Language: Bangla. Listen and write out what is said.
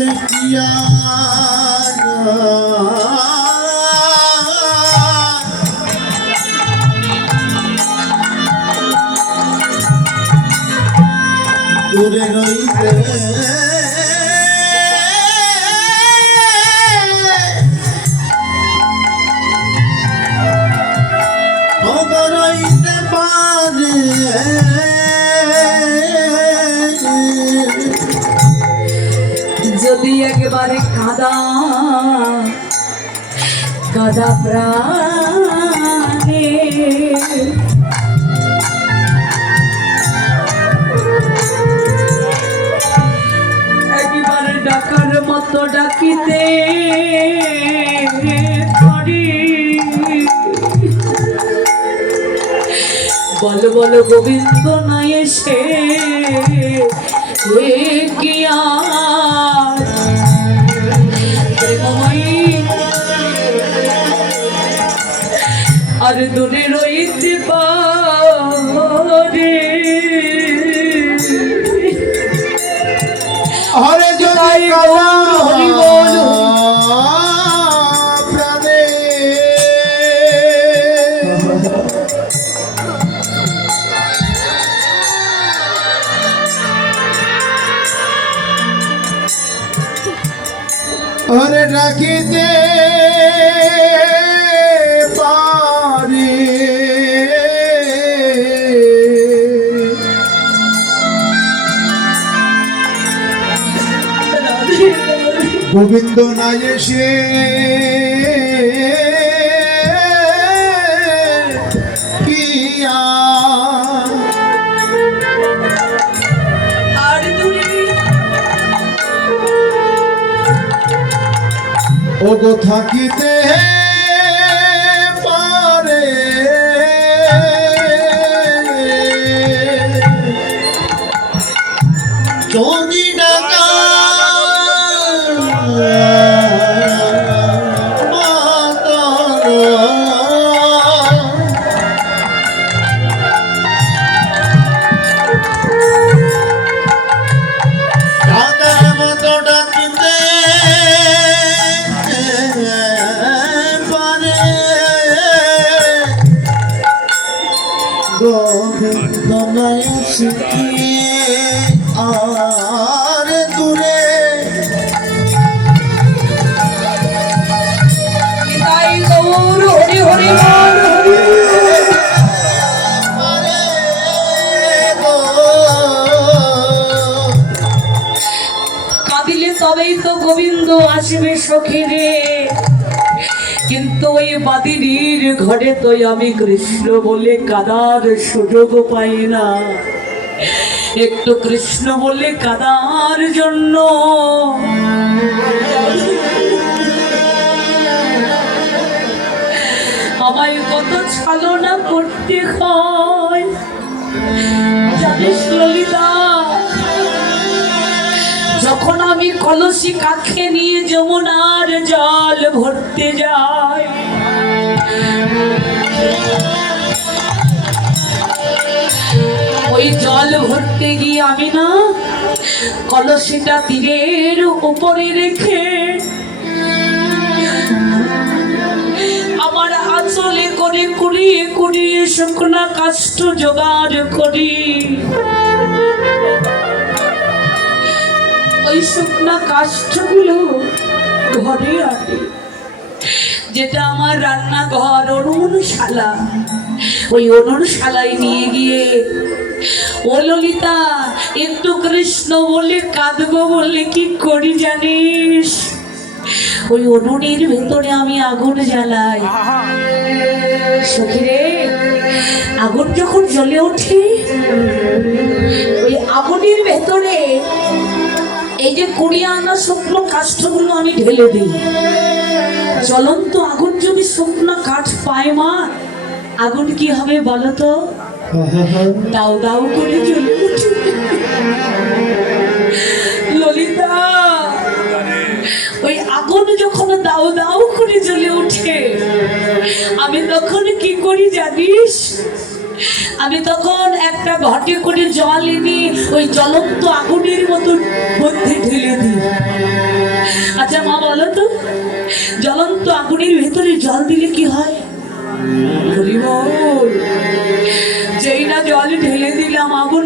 আছে কিয়া দূরে রইতে রইতে পারে যদি একেবারে কাদা কাদা প্রাণে। ডাকার মতো ডাকিতে বল বল, গোবিন্দ নাই এসে এ কি আর প্রেমময়ী আর দূরে রইতে পারে হরে যদি রাখিতে পারি। গোবিন্দ না এসে ওগো থাকিতে পারে। যদি ডাকা নয় আর দূরে। তাই গৌর হরি হরি বল। পারে গো। কাঁদিলে তবেই তো গোবিন্দ আসবে সখী রে কিন্তু ওই বাদিনীর ঘরে তো আমি কৃষ্ণ বলে কাদার সুযোগ পাই না। একটু কৃষ্ণ বলে কাদার জন্য। আমায় কত ছলনা করতে হয়, জানিস ললিতা? যখন আমি কলসি কাখে নিয়ে যমুনার জল ভরতে যাই জল ভরতে গিয়ে আমি না কলসিটা তীরের উপরে রেখে আমার আঁচলে করে কুড়িয়ে কুড়িয়ে শুকনা কাষ্ঠ জোগাড় করি। ওই শুকনা কাষ্ঠগুলো ঘরে আনে যেটা আমার রান্নাঘর অরুণশালা। ওই অরুণশালায় নিয়ে গিয়ে ও ললিতা, একটু কৃষ্ণ বলে কাঁদবো বলে কি করি জানিস? ওই উনুনের ভেতরে আমি আগুন জ্বালাই। সখী রে আগুন যখন জ্বলে ওঠে, ওই আগুনের ভেতরে এই যে কুড়িয়ে আনা শুকনো কাষ্ঠগুলো আমি ঢেলে দিই। জ্বলন্ত আগুন যদি শুকনো কাঠ পায় মা, আগুন কি হবে বলো তো? দাও দাও করে জ্বলে ওঠে ললিতা, ওই আগুন যখন দাও দাও করে জ্বলে ওঠে আমি তখন কি করি জানিস? আমি তখন একটা ঘটে করে জল এনে ওই জ্বলন্ত আগুনের মতো মধ্যে ঢেলে দিই। আচ্ছা মা, বলো তো, জ্বলন্ত আগুনের ভেতরে জল দিলে কি হয়? হরি বল যেই না জল ঢেলে দিলাম আগুন